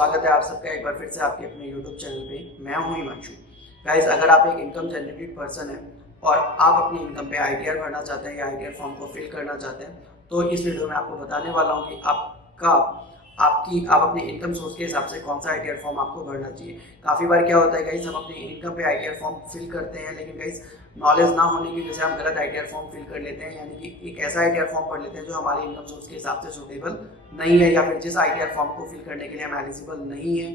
स्वागत है आप सबका एक बार फिर से आपके अपने YouTube चैनल पे। मैं हूं हिमांशु। गाइस, अगर आप एक इनकम जनरेटेड पर्सन है और आप अपनी इनकम पे आईटीआर भरना चाहते हैं या आईटीआर फॉर्म को फिल करना चाहते हैं, तो इस वीडियो में आपको बताने वाला हूं कि आप अपने इनकम सोर्स के हिसाब से कौन सा आईटीआर फॉर्म आपको भरना चाहिए। काफ़ी बार क्या होता है गाइस, हम अपनी इनकम पे आईटीआर फॉर्म फिल करते हैं, लेकिन गाइस नॉलेज ना होने की वजह से हम गलत आईटीआर फॉर्म फिल कर लेते हैं, यानी कि एक ऐसा आईटीआर फॉर्म भर लेते हैं जो हमारे इनकम सोर्स के हिसाब से सूटेबल नहीं है, या फिर जिस आईटीआर फॉर्म को फिल करने के लिए हम एलिजिबल नहीं है।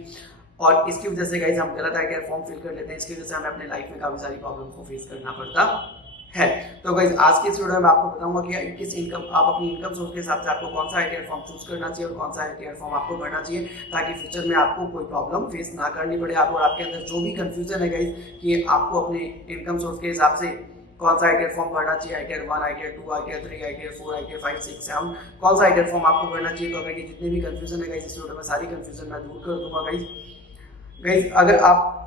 और इसकी वजह से गाइस हम गलत आईटीआर फॉर्म फिल कर लेते हैं। इसकी वजह से हमें अपने लाइफ में काफ़ी सारी प्रॉब्लम को फेस करना पड़ता है। तो गाइस, आज की इस वीडियो में आपको बताऊंगा कि आप अपनी इनकम सोर्स के हिसाब से आपको कौन सा आईटीआर फॉर्म चूज करना चाहिए और कौन सा आईटीआर फॉर्म आपको भरना चाहिए, ताकि फ्यूचर में आपको कोई प्रॉब्लम फेस ना करनी पड़े। और आपके अंदर जो भी कंफ्यूजन है गाइस कि आपको अपने इनकम सोर्स के हिसाब से कौन सा आईटीआर फॉर्म भरना चाहिए, ITR 1, ITR 2, ITR 3, ITR 4, ITR 5, 6, 7, कौन सा आईटीआर फॉर्म आपको भरना चाहिए। तो अगर ये जितने भी कंफ्यूजन है गाइस, इस वीडियो में सारी कंफ्यूजन मैं दूर कर दूंगा। गाइस, अगर आप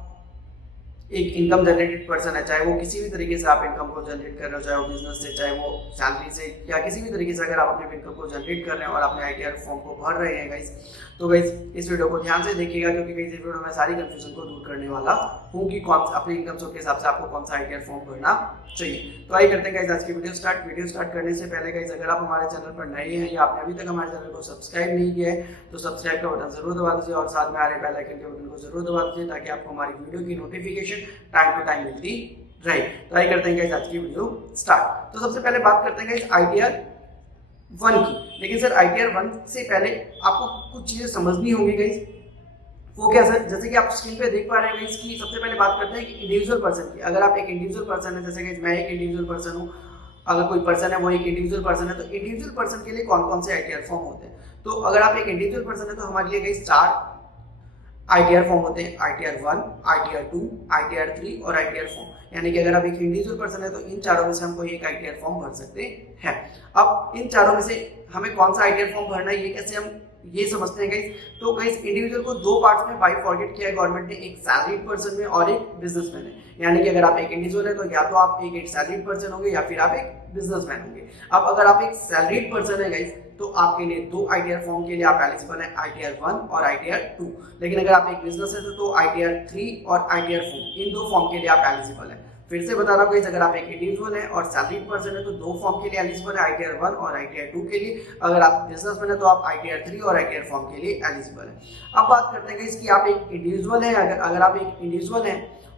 एक इनकम जनरेटेड पर्सन है, चाहे वो किसी भी तरीके से आप इनकम को जनरेट कर रहे हो, चाहे वो बिजनेस से, चाहे वो सैलरी से, या किसी भी तरीके से अगर आप अपने इनकम को जनरेट कर रहे हैं और अपने आईटीआर फॉर्म को भर रहे हैं गाइस, तो गाइस इस वीडियो को ध्यान से देखिएगा, क्योंकि गाइस इस वीडियो में सारी कंफ्यूजन को दूर करने वाला हूँ कि अपने इनकम सोर्स के हिसाब से आपको कौन सा आईटीआर फॉर्म भरना चाहिए। तो आइए करते हैं गाइस आज की वीडियो स्टार्ट करने से पहले गाइस, अगर आप हमारे चैनल पर नए हैं या आपने अभी तक हमारे चैनल को सब्सक्राइब नहीं किया है, तो सब्सक्राइब का बटन जरूर दबा दीजिए और साथ में आ रहे बेल आइकन के बटन को जरूर दबा दीजिए, ताकि आपको हमारी वीडियो की नोटिफिकेशन टाइम टू टाइम मिलती रहे। तो आइए करते हैं गाइस आज की वीडियो स्टार्ट। तो सबसे पहले बात करते हैं गाइस आईटीआर 1 की। लेकिन सर आईटीआर 1 से पहले आपको कुछ चीजें समझनी होंगी गाइस। वो क्या सर, जैसे कि आप स्क्रीन पे देख पा रहे हैं गाइस कि सबसे पहले बात करते हैं कि इंडिविजुअल पर्सन की। अगर आप एक इंडिविजुअल पर्सन है, जैसे गाइस मैं एक इंडिविजुअल पर्सन हूँ, अगर कोई पर्सन है वो एक इंडिविजुअल पर्सन है, तो इंडिविजुअल पर्सन के लिए कौन कौन से आईटीआर फॉर्म होते हैं। तो अगर आप एक इंडिविजुअल पर्सन है तो हमारे लिए गाइस 4 आईटीआर फॉर्म होते हैं, आईटीआर 1, आईटीआर 2, आईटीआर 3 और आईटीआर फॉर्म। यानी कि अगर आप एक इंडिविजुअल पर्सन है तो इन चारों में से हम कोई एक आईटीआर फॉर्म भर सकते हैं। अब इन चारों में से हमें कौन सा आईटीआर फॉर्म भरना है, ये कैसे हम ये समझते हैं गाइस। तो गाइस इंडिविजुअल को 2 पार्ट्स में बाइफॉर्केट किया है गवर्नमेंट ने, एक सैलरीड पर्सन में और एक बिजनेसमैन है। यानी कि अगर आप एक इंडिविजुअल है तो या तो आप एक सैलरीड पर्सन होंगे या फिर आप एक बिजनेसमैन होंगे। अब अगर आप एक सैलरीड पर्सन है गाइस, तो आपके लिए 2 आईटीआर फॉर्म के लिए आप एलिजिबल है, आईटीआर 1 और आईटीआर 2। लेकिन अगर आप एक बिजनेस है तो आईटीआर 3 और आईटीआर 4, इन 2 फॉर्म के लिए आप एलिजिबल है। फिर से बता रहा हूँ गाइस, अगर आप एक इंडिविजुअल है और सैलरीड पर्सन है तो 2 फॉर्म के लिए एलिजिबल है, आईटीआर 1 और आईटीआर 2 के लिए। अगर आप बिजनेसमैन है तो आप आईटीआर 3 और आईटीआर फॉर्म के लिए एलिजिबल है। अब बात करते हैं गाइस कि आप एक इंडिविजुअल है, अगर आप एक इंडिविजुअल है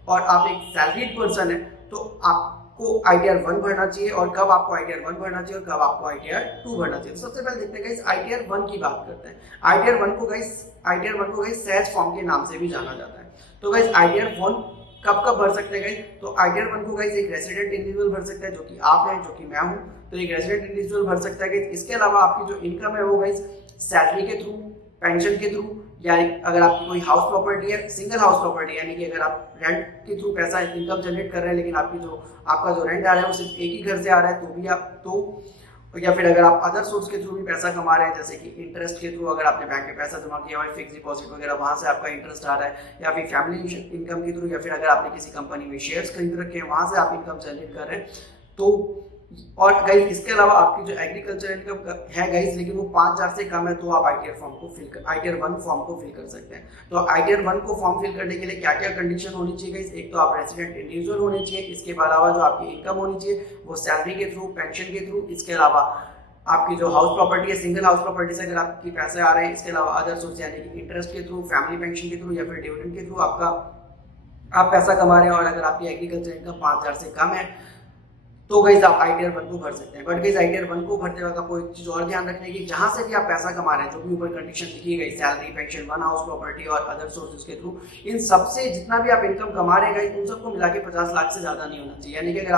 और आप एक सैलरीड पर्सन है, तो आपको आईटीआर 1 भरना चाहिए, और कब आपको आईटीआर 1 भरना चाहिए और कब आपको आईटीआर 2 भरना चाहिए। तो सबसे पहले देखते हैं गाइस आईटीआर 1 की बात करते हैं। आईटीआर 1 को गाइस सहज फॉर्म के नाम से भी जाना जाता है। तो गाइस आईटीआर 1 कब भर सकते हैं गाइस। तो आईटीआर 1 को गाइस एक रेसिडेंट इंडिविजुअल भर सकता है, जो कि आप हैं, जो कि मैं हूं, तो एक रेसिडेंट इंडिविजुअल भर सकता है गाइस। इसके अलावा आपकी जो इनकम है वो गाइस सैलरी के थ्रू, पेंशन के थ्रू, या अगर आपकी कोई हाउस प्रॉपर्टी है, सिंगल हाउस प्रॉपर्टी, यानी कि अगर आप रेंट के थ्रू पैसा इनकम जनरेट कर रहे हैं, लेकिन आपका जो रेंट आ रहा है वो सिर्फ एक ही घर से आ रहा है, तो भी आप या फिर अगर आप अदर सोर्स के थ्रू भी पैसा कमा रहे हैं, जैसे कि इंटरेस्ट के थ्रू, अगर आपने बैंक में पैसा जमा किया हुआ है, फिक्स डिपॉजिट वगैरह, वहां से आपका इंटरेस्ट आ रहा है, या फिर फैमिली इनकम के थ्रू, या फिर अगर आपने किसी कंपनी में शेयर्स खरीद रखे हैं, वहां से आप इनकम जनरेट कर रहे हैं, तो और गाइस इसके अलावा आपकी जो एग्रीकल्चर इनकम है गाइस, लेकिन वो 5000 से कम है, तो आप आईटीआर 1 फॉर्म को फिल कर सकते हैं। तो आईटीआर 1 को फॉर्म फिल करने के लिए क्या क्या कंडीशन होनी चाहिए गाइस। एक तो आप रेसिडेंट इंडिविजुअल होने चाहिए, इसके अलावा जो आपकी इनकम होनी चाहिए वो सैलरी के थ्रू, पेंशन के थ्रू, इसके अलावा आपकी जो हाउस प्रॉपर्टी है, सिंगल हाउस प्रॉपर्टी से अगर आपकी पैसे आ रहे हैं, इसके अलावा अदर सोर्स यानी कि इंटरेस्ट के थ्रू, फैमिली पेंशन के थ्रू, या फिर डिविडेंड के थ्रू आप पैसा कमा रहे हैं, और अगर आपकी एग्रीकल्चर इनकम 5000 से कम है, तो गाइस आप आईटीआर 1 को भर सकते हैं। बट गाइस आईटीआर 1 को भरते वक्त आपको एक चीज और ध्यान रखने की, जहां से भी आप पैसा कमा रहे हैं, जो भी ऊपर कंडीशन लिखी गई, सैलरी, पेंशन, 1 हाउस प्रॉपर्टी और अदर सोर्सेज के थ्रू, इन सबसे जितना भी आप इनकम कमा रहे हैं गाइस, उन सबको मिला के 50 लाख से ज्यादा नहीं होना चाहिए। यानी कि अगर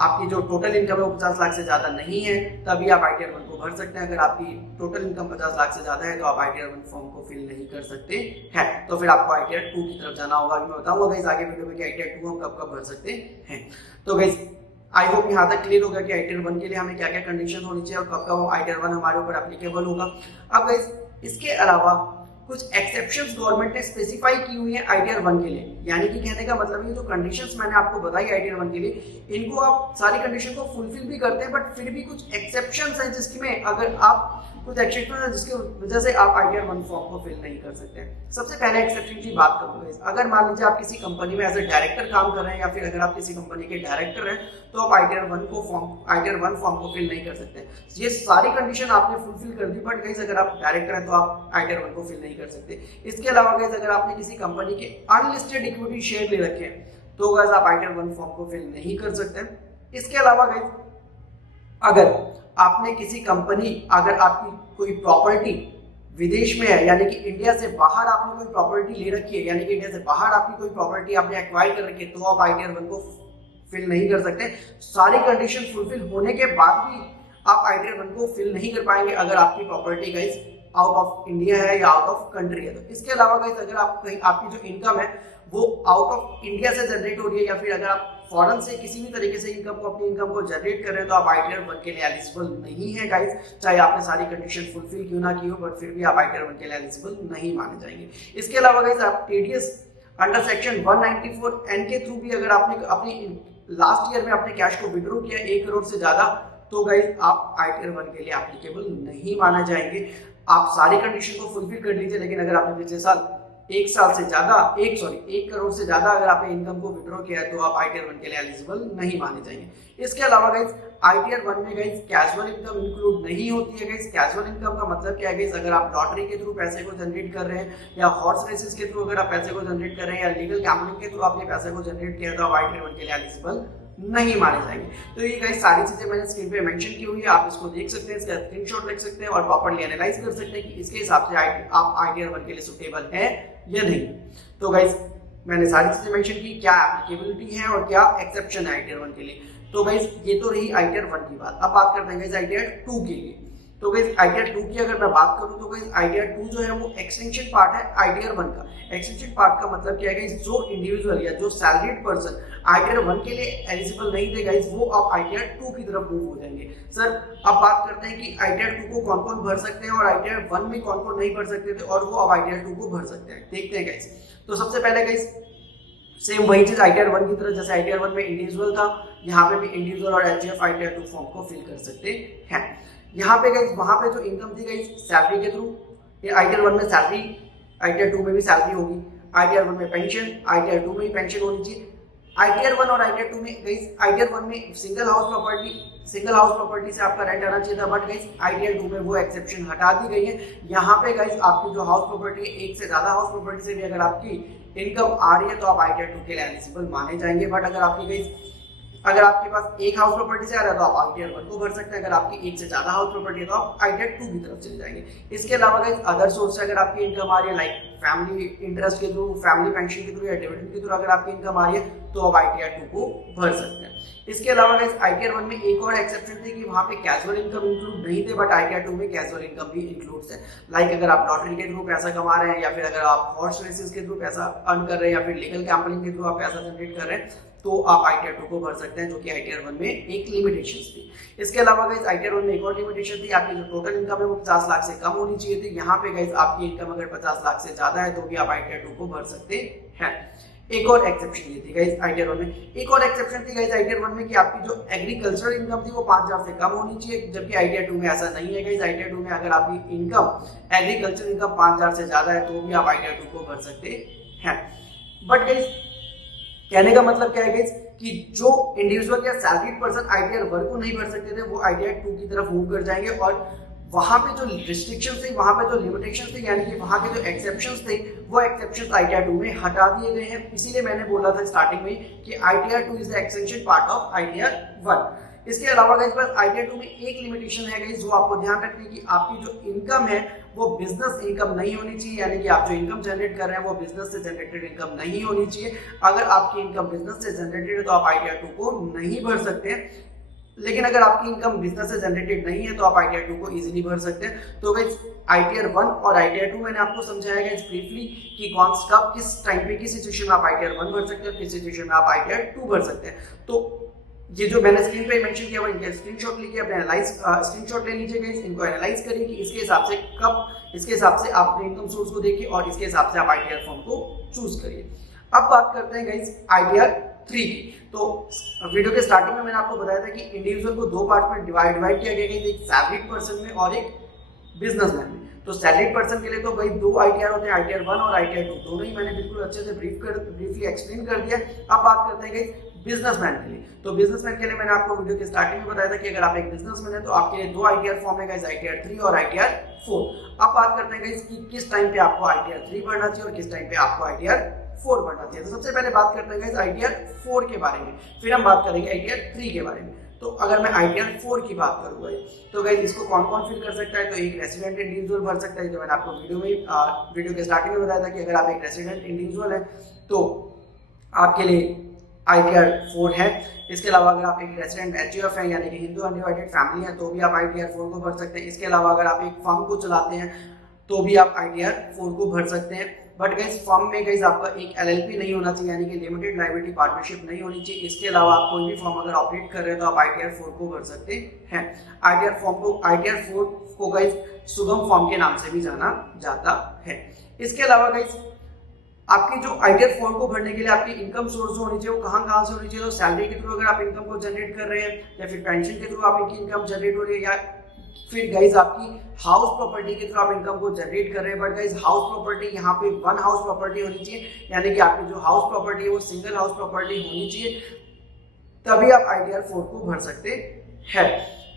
आपकी जो टोटल इनकम है वो 50 लाख से ज्यादा नहीं है, तभी आप आईटीआर 1 को भर सकते हैं। अगर आपकी टोटल इनकम 50 लाख से ज्यादा है तो आप आईटीआर 1 फॉर्म को फिल नहीं कर सकते हैं। तो फिर आपको आईटीआर 2 की तरफ जाना होगा। मैं बताऊंगा गाइस आगे वीडियो में कि आईटीआर 2 हम कब भर सकते हैं। तो गाइस आई होप यहाँ तक क्लियर हो गया कि आईटीआर 1 के लिए हमें क्या क्या कंडीशन होनी चाहिए और कब आईटीआर 1 हमारे ऊपर एप्लीकेबल होगा। अब गाइस इसके अलावा कुछ एक्सेप्शंस गवर्नमेंट ने स्पेसिफाई की हुई है आईटीआर 1 के लिए। यानी कि कहने का मतलब ये जो कंडीशंस मैंने आपको बताई आईटीआर 1 के लिए, इनको आप सारी कंडीशन को फुलफिल भी करते हैं, बट फिर भी कुछ एक्सेप्शंस हैं जिसमें अगर आप कुछ एक्सेप्शन है जिसकी वजह से आप ITR 1 फॉर्म को फिल नहीं कर सकते हैं। सबसे पहले एक्सेप्शन की बात करूंगा, अगर मान लीजिए आप किसी कंपनी में एज ए डायरेक्टर काम कर रहे हैं या फिर अगर आप किसी कंपनी के डायरेक्टर हैं तो आप ITR 1 फॉर्म को फिल नहीं कर सकते। ये सारी कंडीशन आपने फुलफिल कर दी, बट गाइस अगर आप डायरेक्टर हैं तो आप ITR 1 को फिल नहीं कर सकते। इसके अलावा गाइस अगर आपने किसी कंपनी के अनलिस्टेड इक्विटी शेयर ले रखे हैं तो गाइस आप ITR 1 फॉर्म को फिल नहीं कर सकते। इसके अलावा गाइस अगर आपने किसी कंपनी, अगर आपकी कोई प्रॉपर्टी विदेश में है यानी कि इंडिया से बाहर आपने कोई प्रॉपर्टी ले रखी है, यानी कि इंडिया से बाहर आपकी कोई प्रॉपर्टी आपने एक्वायर कर रखी है तो आप ITR 1 को फिल नहीं कर सकते। सारी कंडीशन फुलफिल होने के बाद भी आप ITR 1 को फिल नहीं कर पाएंगे अगर आपकी property guys out of India है या आउट ऑफ कंट्री है। तो इसके अलावा गाइस अगर आप कहीं आपकी जो इनकम है वो आउट ऑफ इंडिया से जनरेट हो रही है या फिर अगर आप फॉरेन से किसी भी तरीके से अपनी इनकम को जनरेट कर रहे हैं तो आप ITR 1 के लिए एलिजिबल नहीं है गाइस। चाहे आपने सारी कंडीशन फुलफिल क्यों ना की हो, बट फिर भी आप ITR 1 के लिए एलिजिबल नहीं माने जाएंगे। इसके अलावा गाइस आप TDS अंडर सेक्शन 194N के थ्रू भी अगर आपने अपनी लास्ट ईयर में अपने कैश को विड्रॉ किया 1 करोड़ से ज्यादा तो गाइस आप ITR 1 के लिए एप्लीकेबल नहीं माने जाएंगे। आप सारी कंडीशन को फुलफिल कर लीजिए, लेकिन अगर आपने पिछले साल 1 करोड़ से ज्यादा अगर आपने इनकम को विड्रॉ किया है तो आप ITR 1 के लिए एलिजिबल नहीं माने जाएंगे। इसके अलावा गाइस ITR 1 में गाइस कैजुअल इनकम इंक्लूड नहीं होती है गाइस। कैजुअल इनकम का मतलब क्या है गाइस, अगर आप लॉटरी के थ्रू पैसे को जनरेट कर रहे हैं या हॉर्स रेसेस के थ्रू अगर आप पैसे को जनरेट कर रहे हैं या लीगल गैम्बलिंग के थ्रू आपने पैसे को जनरेट किया तो आप ITR 1 के लिए एलिजिबल नहीं माने जाएंगे। तो ये गाइस सारी चीजें मैंने स्क्रीन पे मेंशन की हुई है, आप इसको देख सकते हैं, इसका स्क्रीनशॉट लिख सकते हैं और प्रॉपर्ली एनालाइज कर सकते हैं कि इसके हिसाब से आप ITR 1 के लिए सुटेबल है या नहीं। तो गाइस मैंने सारी चीजें मेंशन की, क्या एप्लीकेबिलिटी है और क्या एक्सेप्शन है ITR 1 के लिए। तो गाइस ये तो रही ITR 1 की बात। अब बात करते हैं गाइस ITR 2 के लिए। तो गाइस ITR 2 की अगर मैं बात करूं तो गाइस ITR 2 जो है वो एक्सटेंशन पार्ट है ITR 1 का। एक्सटेंशन पार्ट का मतलब क्या है गाइस, जो इंडिविजुअल या जो सैलरीड पर्सन ITR 1 के लिए एलिजिबल नहीं थे गाइस वो अब ITR 2 की तरफ मूव हो जाएंगे। सर अब बात करते हैं कि ITR 2 को कौन कौन भर सकते हैं और ITR 1 में कौन कौन नहीं भर सकते थे और वो अब ITR 2 को भर सकते हैं। देखते हैं गाइस। तो सबसे पहले गाइस सेम वही चीज ITR 1 की तरह, जैसे ITR 1 में इंडिविजुअल था, यहाँ पे भी इंडिविजुअल और HUF ITR 2 फॉर्म को फिल कर सकते हैं। यहाँ पे गाइस वहां पे जो इनकम थी गाइस सैलरी के थ्रू, ये ITR 1 में सैलरी, ITR 2 में भी सैलरी होगी। ITR 1 में पेंशन, ITR 2 में भी पेंशन होनी चाहिए। ITR 1 और ITR 2 में गाइस ITR 1 में सिंगल हाउस प्रॉपर्टी से आपका रेंट आना चाहिए था, बट गाइस ITR 2 में वो एक्सेप्शन हटा दी गई है। यहाँ पे गाइस आपकी जो हाउस प्रॉपर्टी है, एक से ज्यादा हाउस प्रॉपर्टी से भी अगर आपकी इनकम आ रही है तो आप ITR 2 के लिए एलिजिबल माने जाएंगे। बट अगर आपके पास एक हाउस प्रॉपर्टी से आ रहा है तो आप ITR 1 को भर सकते हैं। अगर आपकी एक से ज्यादा हाउस प्रॉपर्टी है तो आप ITR 2 की तरफ चले जाएंगे। इसके अलावा गाइस अदर सोर्स से अगर आपकी इनकम आ रही है, लाइक फैमिली इंटरेस्ट के थ्रू, फैमिली पेंशन के थ्रू या डिविडेंड के थ्रू अगर आपकी इनकम आ रही है तो आप ITR 2 को भर सकते हैं। इसके अलावा गाइस ITR 1 में एक और एक्सेप्शन थी कि वहां पे कैजुअल इनकम इंक्लूड नहीं थे, बट ITR 2 में कैजुअल इनकम भी इंक्लूड है। लाइक अगर आप लॉटरी के थ्रू पैसा कमा रहे हैं या फिर अगर आप हॉर्स रेसेस के थ्रू पैसा अर्न कर रहे हैं या फिर लीगल गैम्बलिंग के थ्रू आप पैसा जनरेट कर रहे हैं तो आप ITR 2 को भर सकते हैं, जो कि ITR 1 में एक लिमिटेशन थी। इसके अलावा गाइस ITR 1 में एक और लिमिटेशन थी, आपकी जो टोटल इनकम है वो 50 लाख से कम होनी चाहिए थी। यहाँ पे गाइस आपकी इनकम अगर 50 लाख से ज्यादा है तो भी आप ITR 2 को भर सकते हैं। एक और एक्सेप्शन ये थी गाइस ITR 1 में, एक और एक्सेप्शन थी गाइस ITR 1 में कि आपकी जो एग्रीकल्चरल इनकम थी वो 5000 से कम होनी चाहिए, जबकि ITR 2 में ऐसा नहीं है गाइस। ITR 2 में अगर आपकी इनकम एग्रीकल्चर इनकम 5000 से ज्यादा है तो भी आप ITR 2 को भर सकते हैं। बट गाइस कहने का मतलब क्या है गाइस कि जो इंडिविजुअल या सैलरीड पर्सन ITR 1 को नहीं भर सकते थे वो ITR 2 की तरफ मूव कर जाएंगे और वहां पे जो रिस्ट्रिक्शन थे, वहां पे जो लिमिटेशन थे, यानी कि वहां के जो एक्सेप्शंस थे वो एक्सेप्शंस ITR 2 में हटा दिए गए हैं। इसीलिए मैंने बोला था स्टार्टिंग में कि ITR 2 is the extension part of ITR 1। इसके अलावा गाइस बस ITR 2 में एक लिमिटेशन है गाइस, जो आपको ध्यान रखनी है कि आपकी जो इनकम है वो बिजनेस इनकम नहीं होनी चाहिए, यानी कि आप जो इनकम जनरेट कर रहे हैं वो बिजनेस से जनरेटेड इनकम नहीं होनी चाहिए। अगर आपकी इनकम बिजनेस से जनरेटेड है तो आप ITR 2 को नहीं भर सकते हैं, लेकिन अगर आपकी इनकम बिजनेस से जनरेटेड नहीं है तो आप ITR 2 को इजीली भर सकते हैं। तो गाइस ITR 1 और ITR 2 मैंने आपको समझाया गाइस ब्रीफली कि कब किस टाइम पे किस सिचुएशन में आप ITR 1 भर सकते हैं, किस सिचुएशन में आप ITR 2 भर सकते हैं। तो ये जो मैंने स्क्रीन पे मेंशन किया वो इनका स्क्रीनशॉट लीजिए, अपने स्क्रीनशॉट ले लीजिए गाइस, इनको एनालाइज करिए कि इसके हिसाब से आप अपने इनकम सोर्स को देखिए और इसके हिसाब से आप ITR फॉर्म को चूज करिए। अब बात करते हैं गाइस ITR 3 की। तो वीडियो के स्टार्टिंग में मैंने आपको बताया था कि इंडिविजुअल को दो पार्ट में डिवाइड किया गया है, एक सैलरीड पर्सन में और एक बिजनेसमैन में। तो सैलरीड पर्सन के लिए तो भाई दो ITR होते हैं, ITR 1 और ITR 2, दोनों ही मैंने बिल्कुल अच्छे से ब्रीफली एक्सप्लेन कर दिया। अब बात करते हैं गाइस बिजनेसमैन के लिए। तो बिजनेसमैन के लिए मैंने आपको वीडियो के स्टार्टिंग में बताया था कि अगर आप एक बिजनेसमैन है तो आपके लिए दो ITR फॉर्म है गाइस, ITR 3 और ITR 4। अब बात करते हैं गाइस कि किस टाइम पे आपको ITR 3 भरना चाहिए और किस टाइम पे आपको ITR 4 भरना चाहिए। तो सबसे पहले बात करते हैं गाइस ITR 4 के बारे में, फिर हम बात करेंगे ITR 3 के बारे में। तो अगर मैं ITR 4 की बात करूंगा तो गाइस इसको कौन कौन फिल कर सकता है, तो एक रेसिडेंट इंडिविजुअल भर सकता है, जो मैंने आपको वीडियो के स्टार्टिंग में बताया था कि अगर आप एक रेसिडेंट इंडिविजुअल है तो आपके लिए ITR 4 है। इसके अलावा अगर आप एक रेसिडेंट HUF है यानी कि हिंदू अनडिवाइडेड फैमिली है तो भी आप ITR 4 को भर सकते हैं। इसके अलावा अगर आप एक फर्म को चलाते हैं तो भी आप ITR 4 को भर सकते हैं। बट गाइस फर्म में गाइस आपका एक LLP नहीं होना चाहिए यानी कि लिमिटेड लायबिलिटी पार्टनरशिप नहीं होनी चाहिए। इसके अलावा आप कोई भी फर्म अगर ऑपरेट कर रहे हैं तो आप ITR 4 को भर सकते हैं। ITR 4 को गाइस सुगम फर्म के नाम से भी जाना जाता है। इसके अलावा गाइस आपकी जो ITR 4 को भरने के लिए आपकी इनकम सोर्स होनी चाहिए, वो कहाँ से होनी चाहिए। तो सैलरी के थ्रू अगर आप इनकम को जनरेट कर रहे हैं या फिर पेंशन के थ्रू आप इनकी इनकम जनरेट हो रही है या फिर गाइस आपकी हाउस प्रॉपर्टी के थ्रू आप इनकम को जनरेट कर रहे हैं। बट गाइस हाउस प्रॉपर्टी यहाँ पे वन हाउस प्रॉपर्टी होनी चाहिए यानी कि आपकी जो हाउस प्रॉपर्टी है वो सिंगल हाउस प्रॉपर्टी होनी चाहिए, तभी आप ITR 4 को भर सकते हैं।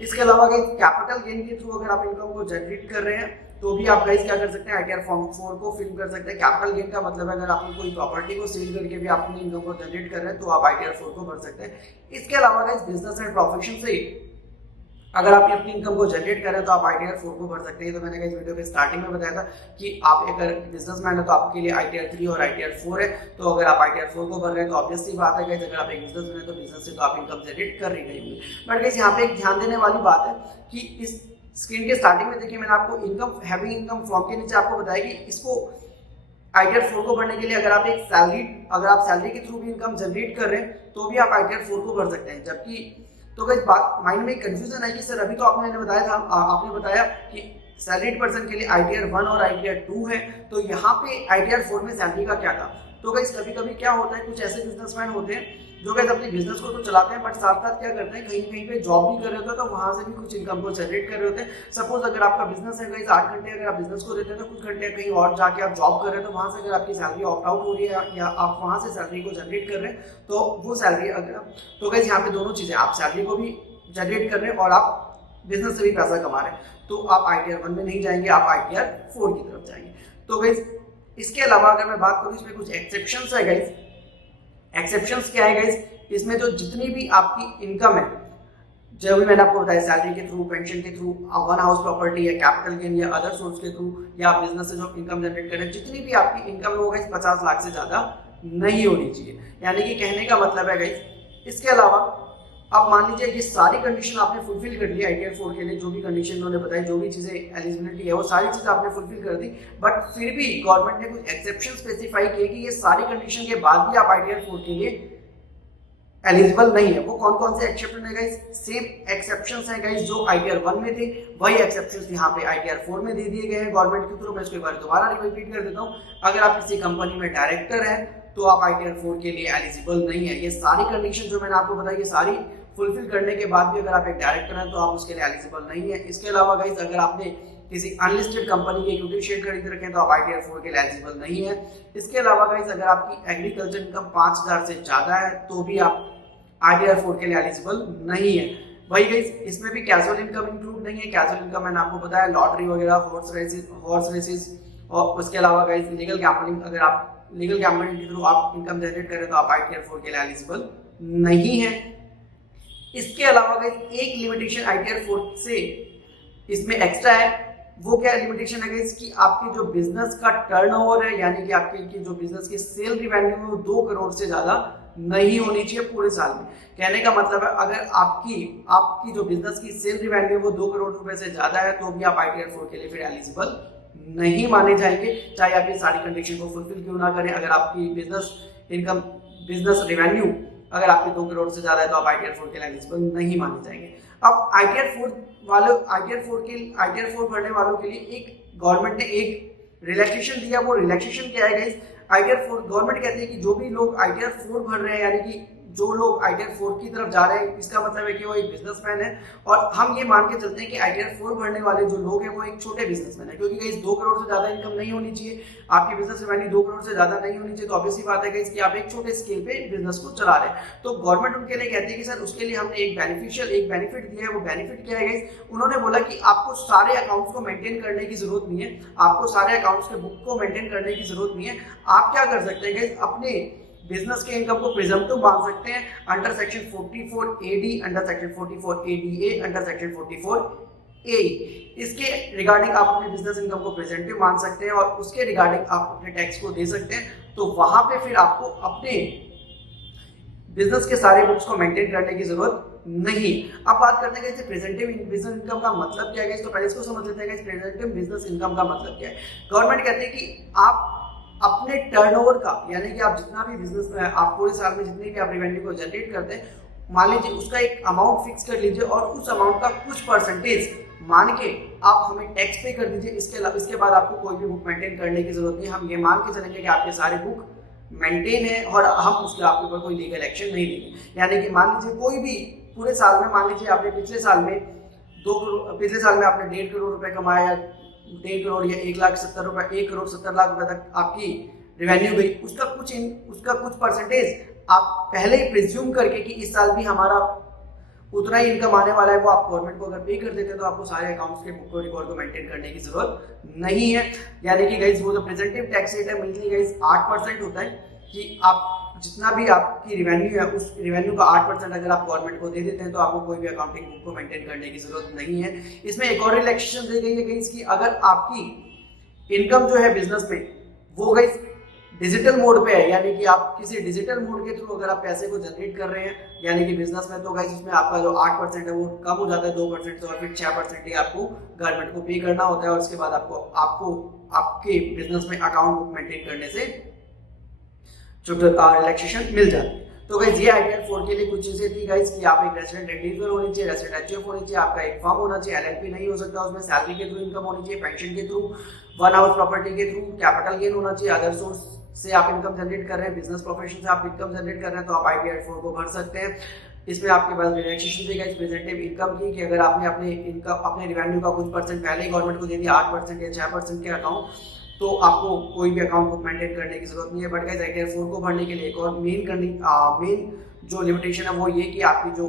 इसके अलावा गाइस कैपिटल गेन के थ्रू अगर आप इनकम को जनरेट कर रहे हैं तो भी आप गाइस क्या कर सकते हैं, ITR 4 को फिल कर सकते हैं। कैपिटल गेन का मतलब है अगर आपने कोई प्रॉपर्टी को सेल करके भी अपनी इनकम को जनरेट कर रहे हैं तो आप ITR 4 को भर सकते हैं। इसके अलावा गाइस बिजनेस एंड प्रोफेशन से अगर आप अपनी इनकम को जनरेट कर रहे हैं तो आप ITR 4 को भर सकते हैं। तो मैंने इस वीडियो के स्टार्टिंग में बताया था कि आप अगर बिजनेसमैन है तो आपके लिए ITR 3 और ITR 4 है। तो अगर आप ITR 4 को भर रहे हैं तो ऑब्वियस सी बात है गाइस अगर आप एक बिजनेसमैन है तो बिजनेस से तो आप इनकम जनरेट कर ही नहीं होंगे। बट गाइस यहाँ पे एक ध्यान देने वाली बात है कि इस स्क्रीन के स्टार्टिंग में देखिए मैंने आपको इनकम हैविंग इनकम फॉर्म के नीचे आपको बताया कि इसको ITR 4 को भरने के लिए अगर आप सैलरी के थ्रू भी इनकम जनरेट कर रहे हैं तो भी आप ITR 4 को भर सकते हैं। जबकि तो गाइस बात माइंड में कंफ्यूजन है कि सर अभी तो आपने बताया कि सैलरीड पर्सन के लिए ITR 1 और ITR 2 है, तो यहाँ पे ITR 4 में सैलरी का क्या था। तो गाइस कभी कभी क्या होता है, कुछ ऐसे बिजनेसमैन होते हैं जो गाइस अपने बिजनेस को तो चलाते हैं बट साथ साथ क्या करते हैं, कहीं पे जॉब भी कर रहे होते हैं तो वहां से भी कुछ इनकम को जनरेट कर रहे होते हैं। सपोज अगर आपका बिजनेस है गाइस 8 घंटे अगर आप बिजनेस को देते हैं तो कुछ घंटे कहीं और जाके आप जॉब कर रहे हैं तो वहां से अगर आपकी सैलरी ऑप्ट आउट हो रही है या आप वहां से सैलरी को जनरेट कर रहे हैं तो वो सैलरी अगर तो गाइस यहाँ पे दोनों चीजें, आप सैलरी को भी जनरेट कर रहे हैं और आप बिजनेस से भी पैसा कमा रहे हैं तो आप ITR 1 में नहीं जाएंगे, आप ITR 4 की तरफ जाएंगे। तो गाइस इसके अलावा अगर मैं बात करूं इसमें कुछ एक्सेप्शंस है गाइस। एक्सेप्शंस क्या है गाइस, इसमें जो जितनी भी आपकी इनकम है, जो भी मैंने आपको बताया सैलरी के थ्रू, पेंशन के थ्रू, वन हाउस प्रॉपर्टी या कैपिटल गेन या अदर सोर्स के थ्रू या आप बिजनेस से जो इनकम जनरेट कर रहे हैं, जितनी भी आपकी इनकम है वो गाइस 50 लाख से ज्यादा नहीं होनी चाहिए। यानी कि कहने का मतलब है गाइस इसके अलावा आप मान लीजिए ये सारी कंडीशन आपने फुलफिल कर ली ITR 4 के लिए, जो भी कंडीशन उन्होंने बताई, जो भी चीजें एलिजिबिलिटी है वो सारी चीजें आपने फुलफिल कर दी, बट फिर भी गवर्नमेंट ने कुछ एक्सेप्शन स्पेसिफाई किए कि ये सारी कंडीशन के बाद भी आप ITR 4 के लिए एलिजिबल नहीं है। वो कौन कौन से एक्सेप्शन है गाइस, सेम एक्सेप्शंस हैं गाइस जो ITR 1 में थे, वही एक्सेप्शंस यहाँ पे ITR 4 में दे दिए गए हैं गवर्नमेंट के थ्रू। मैं इसको एक बार दोबारा रिपीट कर देता हूँ। अगर आप किसी कंपनी में डायरेक्टर हैं तो आप ITR 4 के लिए एलिजिबल नहीं है। ये सारी कंडीशन जो मैंने आपको बताई ये सारी फुलफिल करने के बाद भी अगर आप एक डायरेक्टर हैं तो आप उसके लिए एलिजिबल नहीं है। इसके अलावा गाइस अगर आपने किसी अनलिस्टेड कंपनी के इक्विटी शेयर खरीद रखे हैं तो आप ITR 4 के लिए एलिजिबल नहीं है। इसके अलावा गाइस अगर आपकी एग्रीकल्चर इनकम 5000 से ज्यादा है तो भी आप ITR 4 के लिए एलिजिबल नहीं है। वही गाइस इसमें भी कैजुअल इनकम इंक्लूड नहीं है। कैजुअल इनकम मैंने आपको बताया लॉटरी वगैरह, हॉर्स रेसेस और उसके अलावा गाइस लीगल गैम्बलिंग, अगर आप लीगल गैम्बलिंग के थ्रू आप इनकम जनरेट करें तो आप ITR 4 के लिए एलिजिबल नहीं है। इसके अलावा गाइस एक लिमिटेशन ITR 4 से इसमें एक्स्ट्रा है, वो क्या लिमिटेशन है गाइस कि आपकी जो बिजनेस का टर्नओवर है यानी कि आपकी जो बिजनेस की सेल रिवेन्यू है वो 2 करोड़ से ज्यादा नहीं होनी चाहिए पूरे साल में। कहने का मतलब है अगर आपकी जो बिजनेस की सेल रिवेन्यू वो 2 करोड़ रुपए से ज्यादा है तो भी आप ITR 4 के लिए फिर एलिजिबल नहीं माने जाएंगे, चाहे आप ये सारी कंडीशन को फुलफिल क्यों ना करें। अगर आपकी बिजनेस रिवेन्यू अगर आपके 2 करोड़ से ज्यादा है तो आप ITR 4 के लिए एलिजिबल नहीं माने जाएंगे। अब ITR 4 भरने वालों के लिए एक गवर्नमेंट ने एक रिलैक्सेशन दिया। वो रिलैक्सेशन क्या है गाइस, ITR 4 गवर्नमेंट कहती है कि जो भी लोग ITR 4 भर रहे हैं यानी कि जो लोग ITR 4 की तरफ जा रहे हैं इसका मतलब है कि वो एक बिजनेसमैन है, और हम ये मान के चलते हैं कि ITR 4 भरने वाले जो लोग हैं वो एक छोटे बिजनेसमैन है, क्योंकि गाइस 2 करोड़ से ज्यादा इनकम नहीं होनी चाहिए, आपकी बिजनेस रेवेन्यू 2 करोड़ से ज्यादा नहीं होनी चाहिए, तो ऑब्वियसली बात है गाइस कि आप एक छोटे स्केल पे बिजनेस को चला रहे हैं। तो गवर्नमेंट उनके लिए कहती है कि सर उसके लिए हमने एक बेनिफिट दिया है। वो बेनिफिट क्या है गाइस? उन्होंने बोला कि आपको सारे अकाउंट्स को मेंटेन करने की जरूरत नहीं है, आपको सारे अकाउंट्स के बुक को मेंटेन करने की जरूरत नहीं है। आप क्या कर सकते हैं गाइस? अपने बिजनेस के इनकम को प्रिजम्पटिव मान सकते हैं under section 44AD, under section 44ADA, under section 44A। इसके रिगार्डिंग आप अपने बिजनेस इनकम को प्रेजेंटिव मान सकते हैं और उसके रिगार्डिंग आप अपने टैक्स को दे सकते हैं। तो वहां पे फिर आपको अपने बिजनेस के सारे बुक्स को मेंटेन करने की जरूरत नहीं। अब बात करते हैं कि प्रेजेंटिव बिजनेस इनकम का मतलब क्या है, तो पहले इसको समझ लेते हैं कि प्रेजेंटिव बिजनेस इनकम का मतलब क्या है। गवर्नमेंट कहती है कि आप अपने टर्नओवर का, यानी कि आप जितना भी बिजनेस में आप पूरे साल में जितनी भी आप रेवेन्यू को जनरेट करते हैं, मान लीजिए उसका एक अमाउंट फिक्स कर लीजिए और उस अमाउंट का कुछ परसेंटेज मान के आप हमें टैक्स पे कर दीजिए। इसके बाद आपको कोई भी बुक मेंटेन करने की जरूरत नहीं। हम ये मान के चलेंगे कि आपके सारे बुक मेंटेन है और हम उसके आपके ऊपर कोई लीगल एक्शन नहीं लेंगे। यानी कि मान लीजिए कोई भी पूरे साल में, मान लीजिए आपने पिछले साल में आपने 1.5 करोड़ रुपए कमाया, 1.5 करोड़ या 1,70,000 रुपए, 1 करोड़ 70 लाख रुपए तक आपकी रेवेन्यू गई, उसका कुछ परसेंटेज आप पहले ही प्रिज्यूम करके कि इस साल भी हमारा उतना ही इनकम आने वाला है, वो आप गवर्नमेंट को अगर पे कर देते हैं तो आपको सारे अकाउंट्स के बुक रिकॉर्ड को मेंटेन करने की जरूरत नहीं है। यानी कि गाइस वो जो प्रेजेंटिव टैक्स रेट है मेनली गाइस 8% होता है, कि आप जितना भी आपकी रेवेन्यू है उस रेवेन्यू का 8% अगर आप गवर्नमेंट को दे देते हैं तो आपको कोई भी अकाउंटिंग बुक को मेंटेन करने की जरूरत नहीं है। इसमें एक और रिलैक्सेशन दी गई है गाइस कि अगर आपकी इनकम जो है बिजनेस में वो गाइस डिजिटल मोड पे है, यानी कि आप किसी डिजिटल मोड के थ्रू अगर आप पैसे को जनरेट कर रहे हैं यानी कि बिजनेस में, तो गाइस उसमें आपका जो 8% है वो कम हो जाता है 2% से, और फिर 6% ही आपको गवर्नमेंट को पे करना होता है, और उसके बाद आपको आपके बिजनेस में अकाउंट बुक मेंटेन करने से रिलैक्सेशन मिल जाती है। तो गाइस ये ITR 4 के लिए कुछ चीजें थी गाइस कि आप एक रेजिडेंट इंडिविजुअल होनी चाहिए, रेजिडेंट HUF होनी चाहिए, आपका एक फर्म होना चाहिए, LLP नहीं हो सकता, उसमें सैलरी के थ्रू इनकम होनी चाहिए, पेंशन के थ्रू, वन हाउस प्रॉपर्टी के थ्रू, कैपिटल गेन होना चाहिए, अदर सोर्स से आप इनकम जनरेट कर रहे हैं, बिजनेस प्रोफेशन से आप इनकम जनरेट कर रहे हैं तो आप ITR 4 को भर सकते हैं। इसमें आपके पास रिलैक्सेशन देगा इस प्रेजेंटिव इनकम की, कि अगर आपने अपने रेवेन्यू का कुछ परसेंट पहले ही गवर्नमेंट को दे दिया 8% या 6% के अकाउंट, तो आपको कोई भी अकाउंट को मेंटेन करने की जरूरत नहीं है। बट गाइस ITR 4 को भरने के लिए एक और मेन जो लिमिटेशन है वो ये कि आपकी जो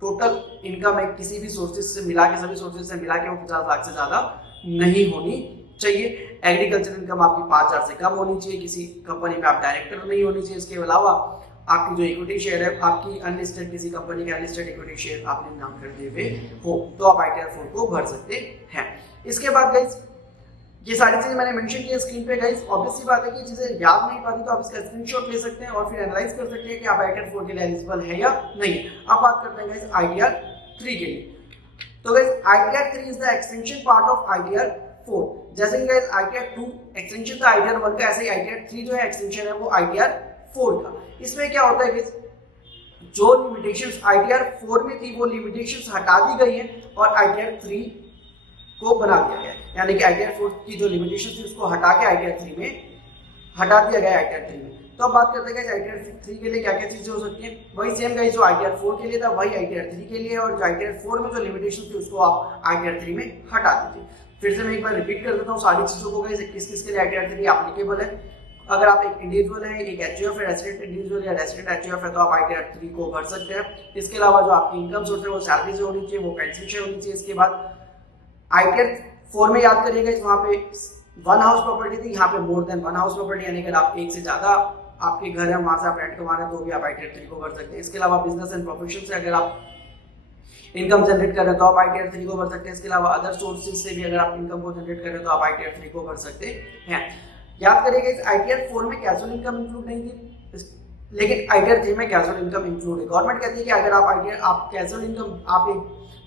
टोटल इनकम है किसी भी सोर्सेज से मिला के, सभी सोर्सेज से मिला के वो 50 लाख से ज्यादा नहीं होनी चाहिए। एग्रीकल्चर इनकम आपकी 5,000 से कम होनी चाहिए, किसी कंपनी में आप डायरेक्टर नहीं होनी चाहिए, इसके अलावा आपकी जो इक्विटी शेयर है आपकी अनलिस्टेड, किसी कंपनी के अनलिस्टेड इक्विटी शेयर आपने नाम कर दिए हुए हो तो आप ITR 4 को भर सकते हैं। इसके बाद गाइस ये सारी चीजें मैंने मेंशन की है स्क्रीन पे गाइस। ऑब्वियसली बात है कि चीजें याद नहीं पाती तो आप इसका स्क्रीनशॉट ले सकते हैं और फिर एनालाइज कर सकते हैं कि आप ITR 4 के लिए एलिजिबल है या नहीं है। अब बात करते हैं गाइस ITR 3 के लिए। तो guys ITR 3 is the extension part of ITR 4। जैसे कि गाइस ITR 2 एक्सटेंशन था ITR 1 का, ऐसे ही ITR 3 जो है एक्सटेंशन है वो ITR 4 का। इसमें क्या होता है गाइस, जो लिमिटेशंस ITR 4 में थी वो लिमिटेशंस हटा दी गई है और ITR 3 को बना दिया गया, यानी कि ITR 4 की जो लिमिटेशन थी उसको हटा के ITR 3 में हटा दिया गया ITR 3 में। तो अब बात करते हैं कि ITR 3 के लिए क्या क्या चीजें हो सकती हैं। वही सेम गाइस जो ITR 4 के लिए था वही ITR 3 के लिए, और जो ITR 4 में जो लिमिटेशन थी उसको आप ITR 3 में हटा दीजिए। फिर से मैं एक बार रिपीट कर देता हूँ सारी चीजों को गाइस, किस किस के लिए ITR 3 एप्लीकेबल है। अगर आप एक इंडिविजुअल है, एक HUF है, रेजिडेंट इंडिविजुअल या रेजिडेंट HUF है, तो आप ITR 3 को भर सकते हैं। इसके अलावा जो आपकी इनकम सोर्स है वो सैलरी से होनी चाहिए, वो पेंशन से होनी चाहिए। इसके बाद ITR 4 में याद करिएगा वहाँ पे वन हाउस प्रॉपर्टी थी, यहाँ पे more than one house property, यानी कि आप एक से ज्यादा आपके घर है वहां से आप रेंट कमा रहे हैं तो भी आप ITR 3 को भर सकते हैं। इसके अलावा बिजनेस एंड प्रोफेशन से अगर आप इनकम जनरेट कर रहे हैं तो आप ITR 3 को भर सकते हैं। इसके अलावा अदर सोर्सेज से भी अगर आप इनकम को जनरेट कर रहे हैं तो आप ITR 3 को भर सकते हैं। याद करिएगा इस ITR 4 में कैजुअल इनकम इंक्लूड नहीं थी, लेकिन ITR 3 में कैजुअल इनकम इंक्लूड है। गवर्नमेंट कहती है कि अगर आप कैजुअल इनकम, आप एक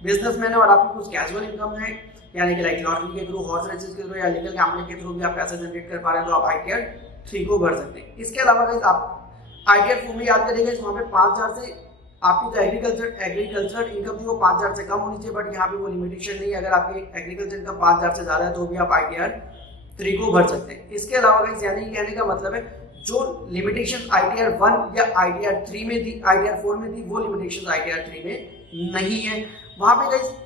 बिजनेसमैन है और आपकी कुछ कैजुअल इनकम है, यानी कि लाइक लॉटरी के थ्रू, हॉर्स रेसेस के थ्रू या लीगल गैम्बलिंग के थ्रू भी आप पैसा जनरेट कर पा रहे हैं तो आप ITR 3 को भर सकते हैं। इसके अलावा गाइस आप ITR 4 में याद करिएगा वहाँ पे 5,000 से आपकी जो एग्रीकल्चर इनकम थी वो 5,000 से कम होनी चाहिए, बट यहाँ पे वो लिमिटेशन नहीं है। अगर आपकी एग्रीकल्चर इनकम 5,000 से ज्यादा है तो भी आप ITR 3 को भर सकते हैं। इसके अलावा गाइस यानी कहने का मतलब है जो लिमिटेशन ITR 1 या ITR 3 में थी, ITR 4 में थी, वो लिमिटेशन ITR 3 में नहीं है। वहां पे गाइस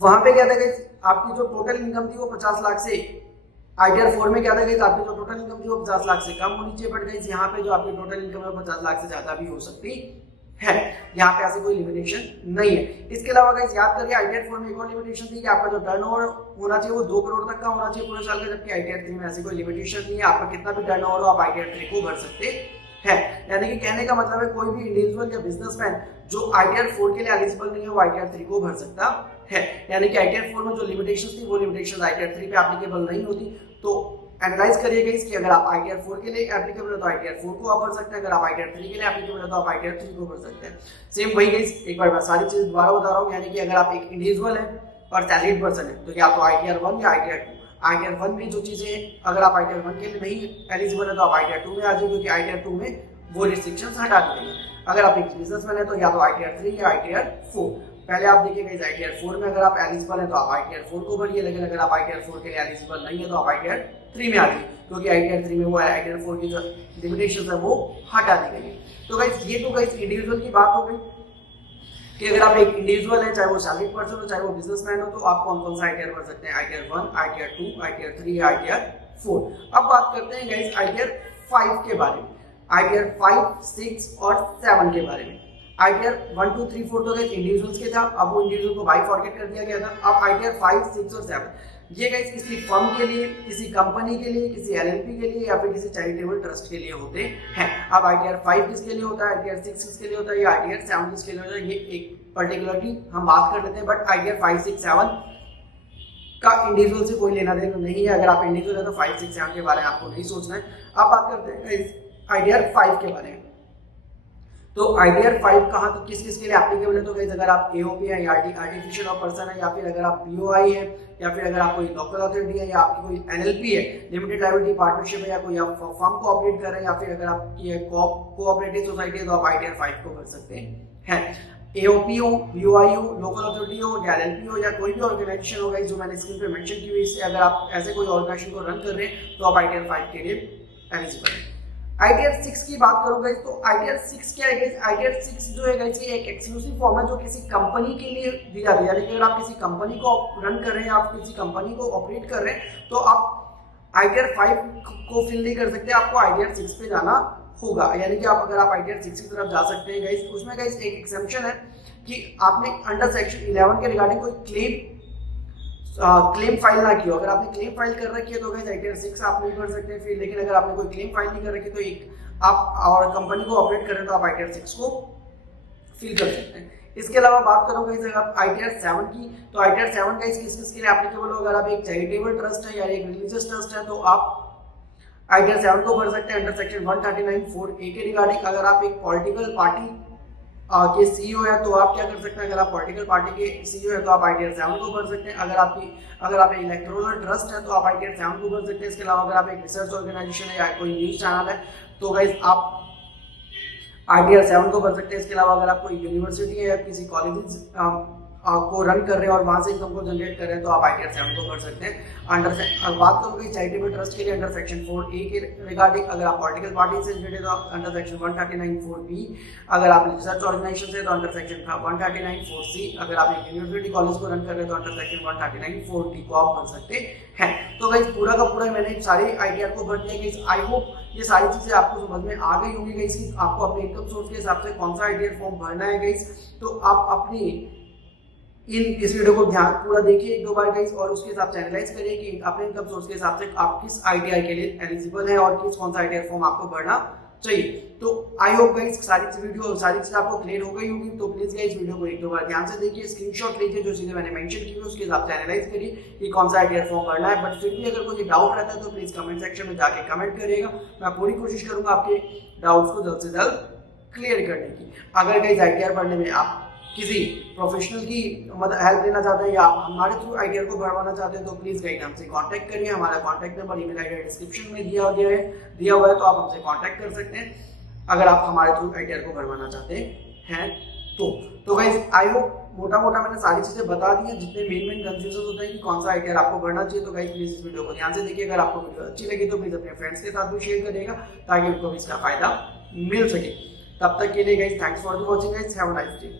क्या था गाइस, आपकी जो टोटल इनकम थी वो 50 लाख से, ITR 4 में क्या था गाइस, आपकी जो टोटल इनकम थी वो 50 लाख से कम होनी चाहिए, बट गाइस यहाँ पे जो आपकी टोटल इनकम है 50 लाख से ज्यादा भी हो सकती है। यहाँ पे ऐसी कोई लिमिटेशन नहीं है। इसके अलावा गाइस याद करिए ITR 4 में एक और लिमिटेशन थी कि आपका जो टर्नओवर होना चाहिए वो 2 करोड़ तक का होना चाहिए पूरे साल का, जबकि ITR 3 में ऐसी कोई लिमिटेशन नहीं है। आपका कितना भी टर्नओवर हो आप ITR 3 को भर सकते हैं। यानी कि कहने का मतलब है कोई भी इंडिविजुअल या बिजनेसमैन जो ITR 4 के लिए एलिजिबल नहीं है वो ITR 3 को भर सकता है। यानी कि ITR 4 में जो लिमिटेशंस थी वो लिमिटेशंस ITR 3 पे एप्लीकेबल नहीं होती। तो एनालाइज करिएगा इसकी, अगर आप ITR 4 के लिए एप्लीकेबल है तो ITR 4 को आप भर सकते हैं, अगर आप ITR 3 के लिए एप्लीकेबल है तो आप ITR 3 को भर सकते हैं। सेम वही गाइस, एक बार मैं सारी चीजें दोबारा बता रहा हूँ। यानी कि अगर आप एक इंडिविजुअल है और सैलरीड पर्सन है तो या तो ITR 1 या ITR 2। ITR 1 में जो चीजें हैं, अगर आप ITR 1 के लिए नहीं एलिजिबल है तो आप ITR 2 में आ जाइए, क्योंकि ITR 2 में वो रिस्ट्रिक्शंस हटा दी गई है। अगर आप एक बिजनेसमैन है तो या तो ITR 3 या ITR 4। पहले आप देखिएगा इस ITR 4 में अगर आप एलिजिबल है तो आप ITR 4 को भरिए, लेकिन अगर आप ITR 4 के लिए एलिजिबल नहीं है तो आप ITR 3 में आ जाइए, क्योंकि ITR 3 में वो ITR 4 की जो लिमिटेशंस है वो हटा दी गई है। तो गाइस ये तो गाइस इंडिविजुअल की बात हो गई कि अगर आप एक इंडिविजुअल है, चाहे वो सैलरीड पर्सन हो चाहे वो बिजनेसमैन हो, तो आप कौन कौन सा ITR भर सकते हैं, ITR 1, ITR 2, ITR 3 या ITR 4। अब बात करते हैं गाइस ITR 5 के बारे में, ITR 5, 6 और 7 के बारे में। ITR 1, 2, 3, 4 तो गाइस इंडिविजुअल्स के था, अब वो इंडिविजुअल को बाय फॉरगेट कर दिया गया था। अब ITR 5, 6 और 7 ये गाइस किसी फर्म के लिए, किसी कंपनी के लिए, किसी LLP के लिए या फिर किसी चैरिटेबल ट्रस्ट के लिए होते हैं। अब ITR 5 किसके लिए होता है, ITR 6 किसके लिए होता है, या ITR 7 किसके लिए होता है, ये एक पर्टिकुलरली हम बात कर लेते हैं। बट ITR 5, 6, 7 का इंडिविजुअल से कोई लेना देना नहीं है। अगर आप इंडिविजुअल है तो 5, 6, 7 के बारे में आपको नहीं सोचना है। अब बात करते हैं ITR 5 के बारे में। तो ITR 5 कहाँ किस किस के लिए एप्लीकेबल है, तो गाइस अगर आप AOP है या आर्टिफिशियल ऑफ पर्सन है, या फिर अगर आप POI है, या फिर अगर आप कोई लोकल अथॉरिटी है, या आपकी कोई NLP है, लिमिटेड लायबिलिटी पार्टनरशिप है, या कोई आप फर्म को ऑपरेट कर रहे हैं, या फिर अगर आपकी कोऑपरेटिव सोसाइटी है तो आप ITR 5 को भर सकते हैं। AOP हो, POI हो, लोकल अथॉरिटी हो या LLP हो, या कोई भी ऑर्गेनाइजेशन होगा जो मैंने स्क्रीन पे मेंशन की हुई, इससे अगर आप ऐसे कोई ऑर्गेनाइजेशन को रन कर रहे हैं तो आप ITR 5 के लिए एलिजिबल है। ITR 6 की बात करूंगा तो ITR 6 क्या है गाइस, ITR 6 जो है गाइस ये एक एक्सक्लूसिव फॉर्म है जो किसी कंपनी के लिए दी जाती है। यानी कि अगर आप किसी कंपनी को रन कर रहे हैं, आप किसी कंपनी को ऑपरेट कर रहे हैं, तो आप ITR 5 को फिल नहीं कर सकते, आपको ITR 6 पे जाना होगा। यानी कि आप अगर आप ITR 6 की तरफ जा सकते हैं गाइस। उसमें गाइस एक एक्सेप्शन है कि आपने अंडर सेक्शन 11 के रिगार्डिंग कोई क्लेम फाइल ना की हो। अगर आपने क्लेम फाइल कर रखी है तो गाइस ITR 6 आप नहीं भर सकते फिर, लेकिन अगर आपने कोई क्लेम फाइल नहीं कर रखी तो एक आप और कंपनी को ऑपरेट कर रहे हैं तो आप ITR 6 को फिल कर सकते हैं। इसके अलावा बात करो गाइस अगर आप ITR 7 की, तो ITR 7 गाइस किस किस के लिए एप्लीकेबल हो। अगर आप एक चैरिटेबल ट्रस्ट है या एक रिलीजियस ट्रस्ट है तो आप ITR 7 को भर सकते हैं अंडर सेक्शन 139(4)A के रिगार्डिंग। अगर आप एक पॉलिटिकल पार्टी के CEO है तो आप क्या कर सकते हैं, अगर आप पॉलिटिकल पार्टी के CEO है तो आप ITR 7 को भर सकते हैं। अगर आप एक इलेक्टोरल ट्रस्ट है तो आप ITR 7 को भर सकते हैं। इसके अलावा अगर आप एक रिसर्च ऑर्गेनाइजेशन है या कोई न्यूज चैनल है तो गाइस आप ITR 7 को भर सकते हैं। इसके अलावा अगर आप कोई यूनिवर्सिटी है या किसी कॉलेज को रन कर रहे हैं और वहां से इनकम को जनरेट कर रहे हैं तो आप ITR 7 को भर सकते हैं। बात करोगे चैरिटेबल ट्रस्ट के लिए अंडर सेक्शन 4A के रिगार्डिंग, अगर आप पॉलिटिकल पार्टी से रिलेटेड तो अंडर सेक्शन 139(4)B, अगर आप रिसर्च ऑर्गेनाइजेशन से तो अंडर सेक्शन 139(4)C, अगर आप एक यूनिवर्सिटी कॉलेज को रन कर रहे हैं तो अंडर सेक्शन 139(4)D को आप भर सकते हैं। तो गाइस पूरा का पूरा मैंने सारे ITR को भर दिया गाइस। आई होप ये सारी चीजें आपको समझ में आ गई होंगी गाइस कि आपको अपने इनकम सोर्स के हिसाब से कौन सा ITR फॉर्म भरना है गाइस। तो आप अपनी इस वीडियो को ध्यान पूरा देखिए एक दो बार गाइस और उसके हिसाब से एनालाइज करिए कि अपने इनकम सोर्स के हिसाब से आप किस ITR के लिए एलिजिबल है और कौन सा ITR फॉर्म आपको भरना चाहिए। तो आई होप गाइस सारी चीज आपको क्लियर हो गई होगी। तो प्लीज गाइस वीडियो को एक दो बार ध्यान से देखिए, स्क्रीनशॉट लीजिए जो चीजें मैंने मेंशन की है उसके हिसाब से एनालाइज करिए कि कौन सा ITR फॉर्म भरना है। बट फिर भी अगर कोई डाउट रहता है तो प्लीज कमेंट सेक्शन में जाके कमेंट करिएगा, मैं पूरी कोशिश करूंगा आपके डाउट्स को जल्द से जल्द क्लियर करने की। अगर गाइस ITR भरने में आप किसी प्रोफेशनल की मतलब हेल्प लेना चाहते हैं या हमारे थ्रू ITR को भरवाना चाहते हैं तो प्लीज गाइस हमसे कांटेक्ट करिए। हमारा contact number email ID description में दिया हुआ है तो आप हमसे कांटेक्ट कर सकते हैं अगर आप हमारे थ्रू ITR को भरवाना चाहते हैं। तो गाइस आई होप मोटा मोटा मैंने सारी चीजें बता दी हैं, जितने मेन कंफ्यूजन होते हैं कि कौन सा आईटीआर आपको भरना चाहिए। तो गाइस प्लीज इस वीडियो को ध्यान से देखिए। अगर आपको वीडियो अच्छी लगी तो प्लीज अपने फ्रेंड्स के साथ भी शेयर करिएगा ताकि उनको भी इसका फायदा मिल सके। तब तक के लिए guys thanks for watching guys, have a nice day.